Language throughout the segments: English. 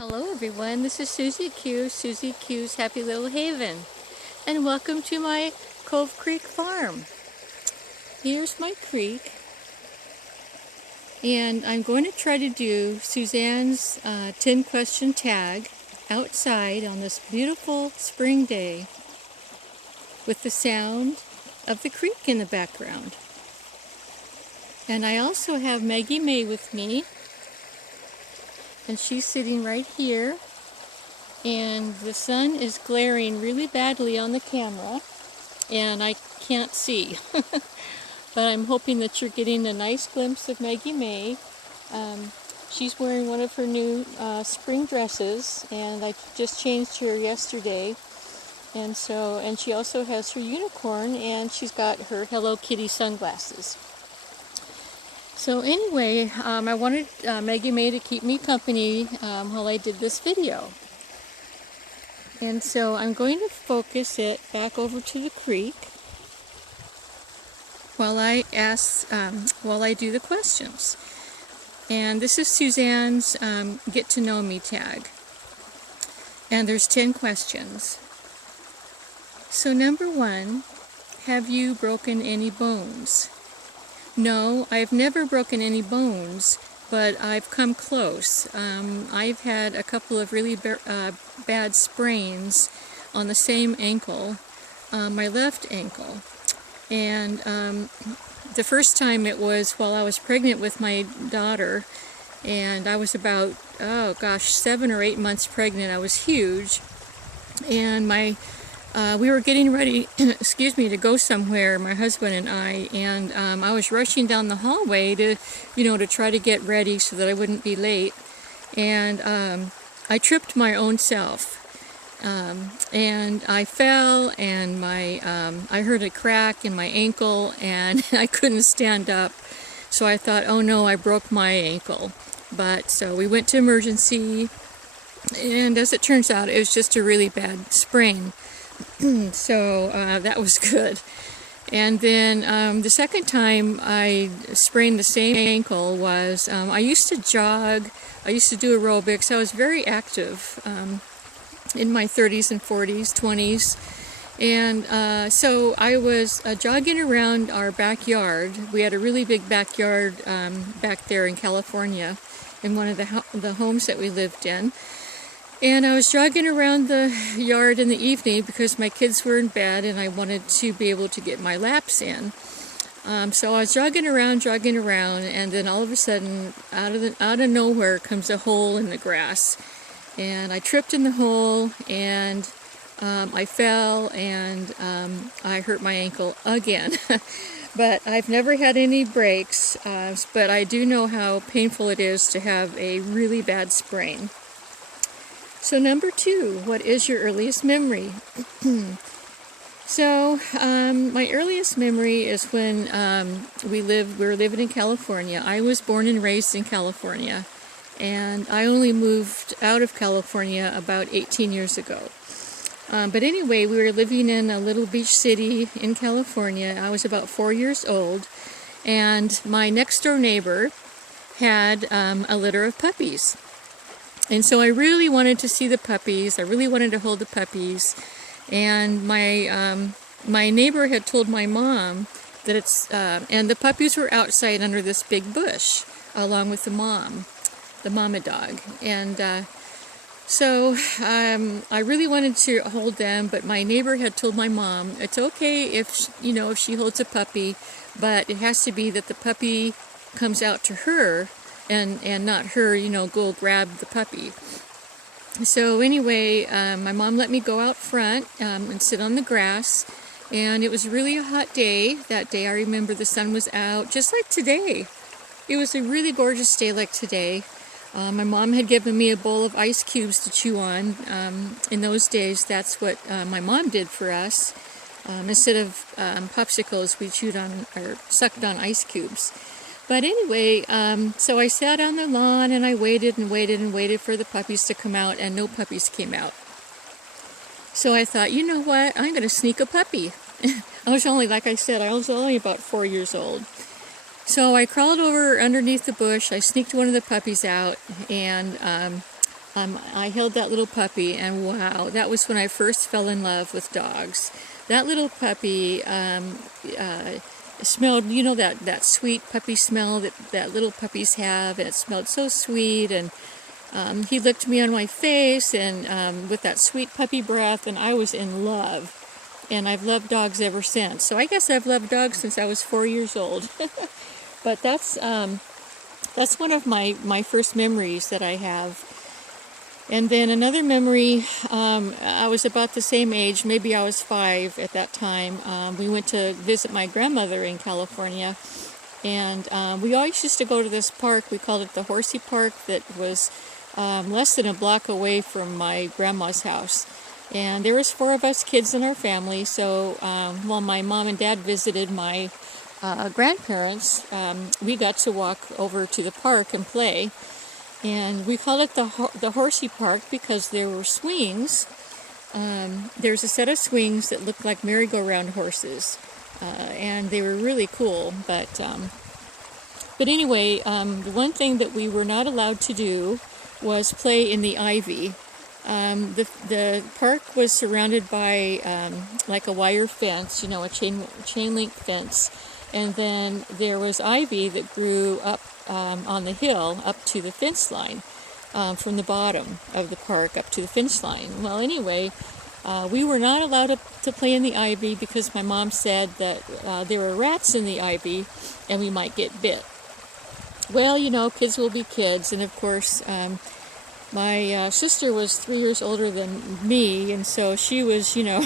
Hello everyone, this is SuzyQ, SuzyQ's Happy Little Haven, and welcome to my Cove Creek farm. Here's my creek, and I'm going to try to do Suzanne's 10-question tag outside on this beautiful spring day with the sound of the creek in the background. And I also have Maggie Maes with me. And she's sitting right here, and the sun is glaring really badly on the camera and I can't see. But I'm hoping that you're getting a nice glimpse of Maggie Maes. She's wearing one of her new spring dresses, and I just changed her yesterday. And she also has her unicorn, and she's got her Hello Kitty sunglasses. So anyway, I wanted Maggie Maes to keep me company while I did this video. And so I'm going to focus it back over to the creek while I do the questions. And this is Suzanne's Get to Know Me tag. And there's 10 questions. So number 1, have you broken any bones? No, I've never broken any bones, but I've come close. I've had a couple of really bad sprains on the same ankle, my left ankle. And the first time it was while I was pregnant with my daughter, and I was about, 7 or 8 months pregnant. I was huge, and we were getting ready, to go somewhere, my husband and I was rushing down the hallway to try to get ready so that I wouldn't be late, and I tripped my own self, and I fell, and I heard a crack in my ankle, and I couldn't stand up, so I thought, oh no, I broke my ankle. But so we went to emergency, and as it turns out, it was just a really bad sprain. So that was good. And then the second time I sprained the same ankle was, I used to jog, I used to do aerobics, I was very active in my 30s and 40s, 20s. And so I was jogging around our backyard. We had a really big backyard back there in California, in one of the homes that we lived in. And I was jogging around the yard in the evening because my kids were in bed and I wanted to be able to get my laps in. So I was jogging around, and then all of a sudden, out of nowhere comes a hole in the grass. And I tripped in the hole, and I fell, and I hurt my ankle again. But I've never had any breaks, but I do know how painful it is to have a really bad sprain. So number 2, what is your earliest memory? So my earliest memory is when we were living in California. I was born and raised in California, and I only moved out of California about 18 years ago. But anyway, we were living in a little beach city in California. I was about 4 years old, and my next door neighbor had a litter of puppies. And so I really wanted to see the puppies. I really wanted to hold the puppies. And my neighbor had told my mom that and the puppies were outside under this big bush, along with the mama dog. And so I really wanted to hold them, but my neighbor had told my mom, it's okay if she holds a puppy, but it has to be that the puppy comes out to her, and not her, go grab the puppy. So anyway, my mom let me go out front and sit on the grass, and it was really a hot day that day. I remember the sun was out, just like today. It was a really gorgeous day like today. My mom had given me a bowl of ice cubes to chew on. In those days, that's what my mom did for us. Instead of popsicles, we chewed on or sucked on ice cubes. But anyway, so I sat on the lawn and I waited for the puppies to come out, and no puppies came out. So I thought, you know what, I'm going to sneak a puppy. I was only about 4 years old. So I crawled over underneath the bush, I sneaked one of the puppies out, and I held that little puppy, and wow, that was when I first fell in love with dogs. That little puppy smelled, you know, that sweet puppy smell that little puppies have, and it smelled so sweet, and he licked me on my face, and with that sweet puppy breath, and I was in love. And I've loved dogs ever since. So I guess I've loved dogs since I was 4 years old. But that's one of my first memories that I have. And then another memory, I was about the same age, maybe I was 5 at that time. We went to visit my grandmother in California, and we always used to go to this park. We called it the Horsey Park, that was less than a block away from my grandma's house. And there was 4 of us kids in our family, so while my mom and dad visited my grandparents, we got to walk over to the park and play. And we called it the Horsey Park because there were swings. There's a set of swings that looked like merry-go-round horses, and they were really cool. But anyway, the one thing that we were not allowed to do was play in the ivy. The park was surrounded by like a wire fence, you know, a chain link fence, and then there was ivy that grew up on the hill up to the fence line, from the bottom of the park up to the fence line. Well, anyway, we were not allowed to play in the ivy because my mom said that there were rats in the ivy and we might get bit. Well, you know, kids will be kids, and of course, my sister was 3 years older than me, and so she was, you know,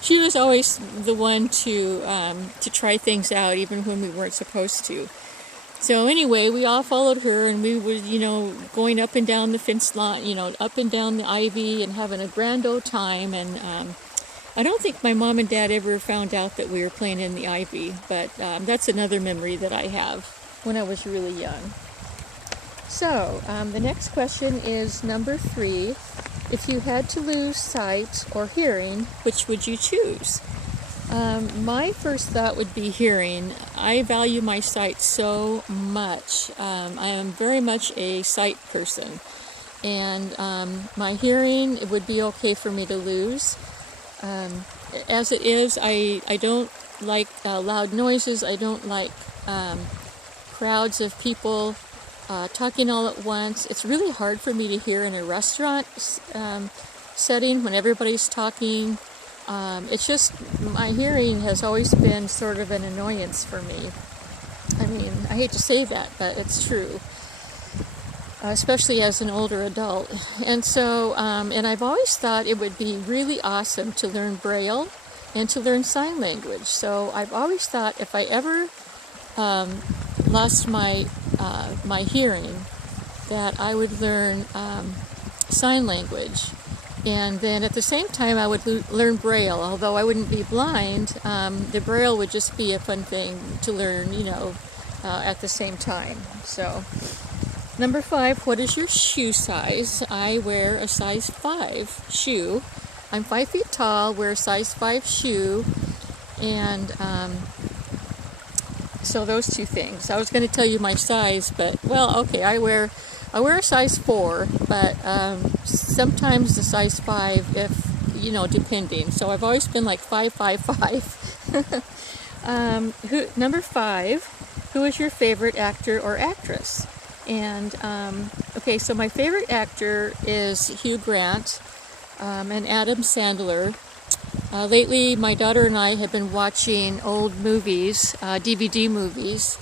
she was always the one to try things out, even when we weren't supposed to. So anyway, we all followed her, and we were, you know, going up and down the fence line, you know, up and down the ivy, and having a grand old time. And I don't think my mom and dad ever found out that we were playing in the ivy, but that's another memory that I have when I was really young. So, the next question is number 3. If you had to lose sight or hearing, which would you choose? My first thought would be hearing. I value my sight so much. I am very much a sight person. And my hearing, it would be okay for me to lose. As it is, I don't like loud noises. I don't like crowds of people talking all at once. It's really hard for me to hear in a restaurant setting when everybody's talking. It's just, my hearing has always been sort of an annoyance for me. I mean, I hate to say that, but it's true, especially as an older adult. And so, and I've always thought it would be really awesome to learn Braille and to learn sign language. So I've always thought if I ever lost my hearing, that I would learn sign language. And then at the same time, I would learn Braille. Although I wouldn't be blind, the Braille would just be a fun thing to learn, you know, at the same time. So, number 5, what is your shoe size? I wear a size 5 shoe. I'm 5 feet tall, wear a size 5 shoe, and so those two things. I was going to tell you my size, but, well, okay, I wear a size 4, but sometimes a size 5, if, you know, depending. So I've always been like 5'5". Number 5, who is your favorite actor or actress? And, okay, so my favorite actor is Hugh Grant and Adam Sandler. Lately, my daughter and I have been watching old movies, DVD movies,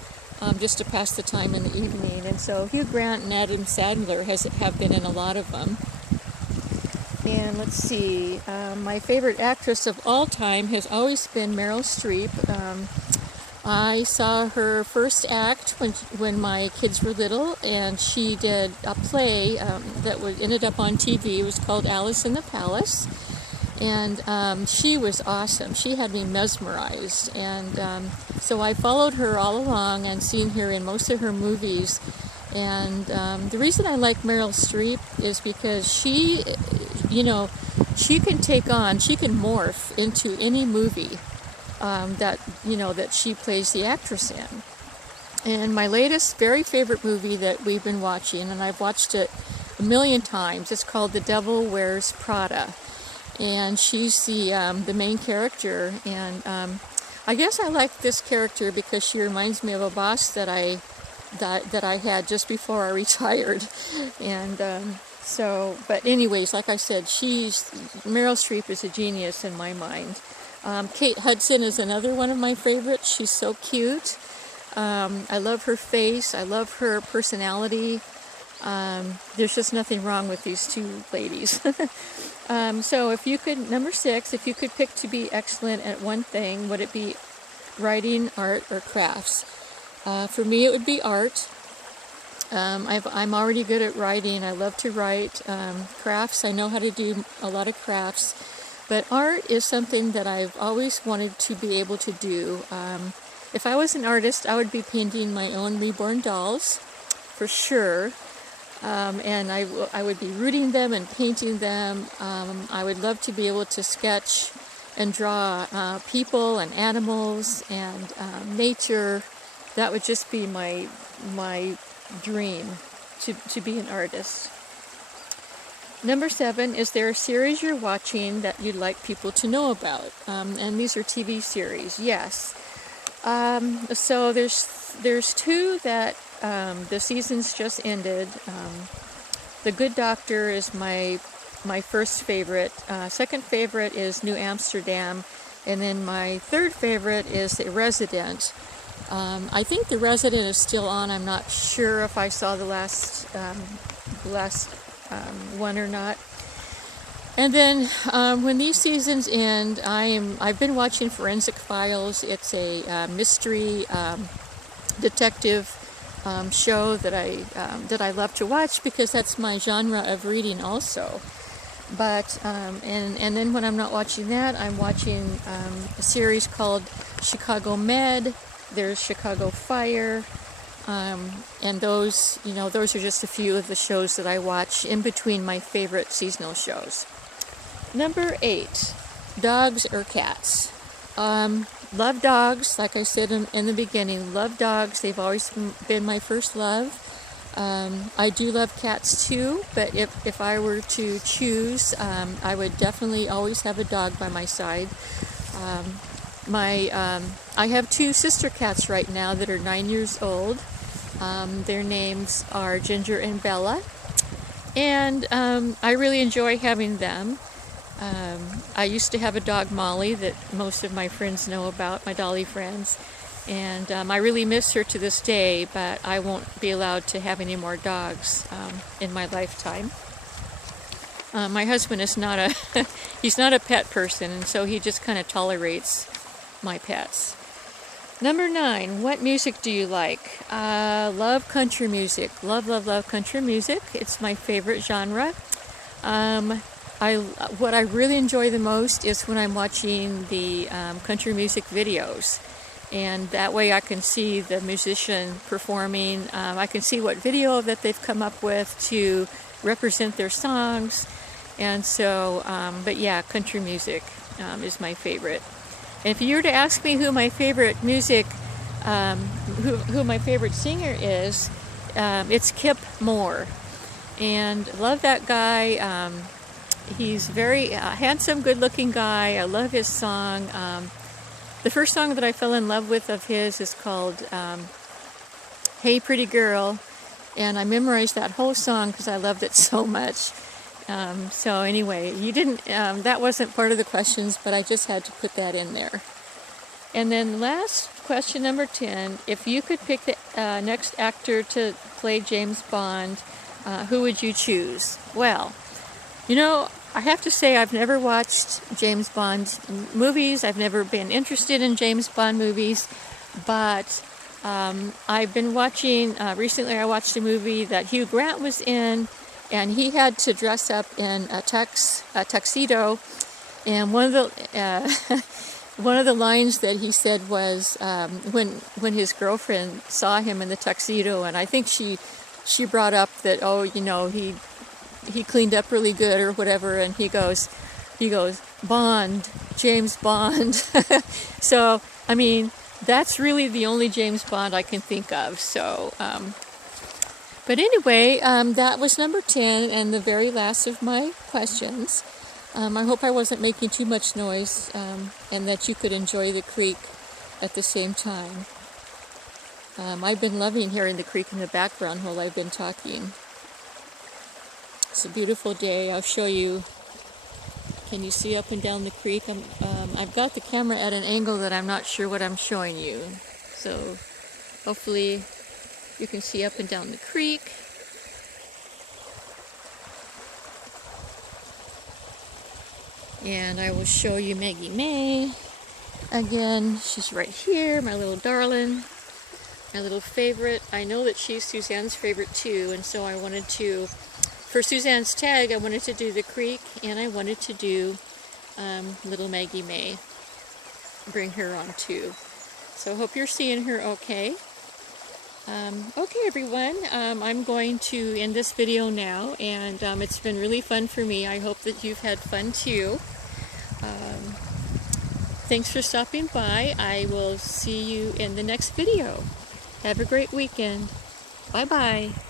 just to pass the time in the evening. And so Hugh Grant and Adam Sandler have been in a lot of them. And let's see, my favorite actress of all time has always been Meryl Streep. I saw her first act when my kids were little, and she did a play that ended up on TV. It was called Alice in the Palace. And she was awesome. She had me mesmerized. And so I followed her all along and seen her in most of her movies. And the reason I like Meryl Streep is because she, you know, she can morph into any movie that, you know, that she plays the actress in. And my latest, very favorite movie that we've been watching, and I've watched it a million times. It's called The Devil Wears Prada, and she's the main character. And I guess I like this character because she reminds me of a boss that I had just before I retired. And but anyways, like I said, Meryl Streep is a genius in my mind. Kate Hudson is another one of my favorites. She's so cute. I love her face. I love her personality. There's just nothing wrong with these two ladies. So if you could, number 6, if you could pick to be excellent at one thing, would it be writing, art, or crafts? For me, it would be art. I'm already good at writing. I love to write. Crafts, I know how to do a lot of crafts. But art is something that I've always wanted to be able to do. If I was an artist, I would be painting my own reborn dolls, for sure. And I would be rooting them and painting them. I would love to be able to sketch and draw people and animals and nature. That would just be my dream, to be an artist. Number 7, is there a series you're watching that you'd like people to know about? And these are TV series. Yes. So there's 2 that the seasons just ended. The Good Doctor is my first favorite. Second favorite is New Amsterdam, and then my third favorite is The Resident. I think The Resident is still on. I'm not sure if I saw the last one or not. And then when these seasons end, I've been watching Forensic Files. It's a mystery detective show that I love to watch because that's my genre of reading also. But and then when I'm not watching that, I'm watching a series called Chicago Med. There's Chicago Fire, and those are just a few of the shows that I watch in between my favorite seasonal shows. Number 8, dogs or cats? Love dogs, like I said in the beginning. Love dogs. They've always been my first love. I do love cats too, but if I were to choose, I would definitely always have a dog by my side. I have 2 sister cats right now that are 9 years old. Their names are Ginger and Bella, and I really enjoy having them. I used to have a dog, Molly, that most of my friends know about, my dolly friends, and I really miss her to this day, but I won't be allowed to have any more dogs in my lifetime. My husband is he's not a pet person, and so he just kind of tolerates my pets. Number 9, what music do you like? Love country music. Love country music. It's my favorite genre. What I really enjoy the most is when I'm watching the country music videos, and that way I can see the musician performing. I can see what video that they've come up with to represent their songs, and so but yeah, country music is my favorite. And if you were to ask me who my favorite music, who my favorite singer is, it's Kip Moore, and love that guy. He's very handsome, good-looking guy. I love his song. The first song that I fell in love with of his is called Hey Pretty Girl, and I memorized that whole song because I loved it so much. So anyway, that wasn't part of the questions, but I just had to put that in there. And then last question, number 10, if you could pick the next actor to play James Bond, who would you choose? Well, I have to say I've never watched James Bond movies. I've never been interested in James Bond movies, but I've been watching, recently I watched a movie that Hugh Grant was in, and he had to dress up in a tuxedo, and one of the lines that he said was when his girlfriend saw him in the tuxedo, and I think she brought up that, he cleaned up really good or whatever, and he goes, Bond, James Bond. So, I mean, that's really the only James Bond I can think of. So, But anyway, that was number 10 and the very last of my questions. I hope I wasn't making too much noise and that you could enjoy the creek at the same time. I've been loving hearing the creek in the background while I've been talking. It's a beautiful day. I'll show you. Can you see up and down the creek? I've got the camera at an angle that I'm not sure what I'm showing you. So hopefully you can see up and down the creek. And I will show you Maggie Maes. Again, she's right here, my little darling, my little favorite. I know that she's Suzanne's favorite too, and so I wanted to, for Suzanne's tag, I wanted to do the creek, and I wanted to do little Maggie Maes. Bring her on too. So I hope you're seeing her okay. Okay everyone, I'm going to end this video now, and it's been really fun for me. I hope that you've had fun too. Thanks for stopping by. I will see you in the next video. Have a great weekend. Bye-bye.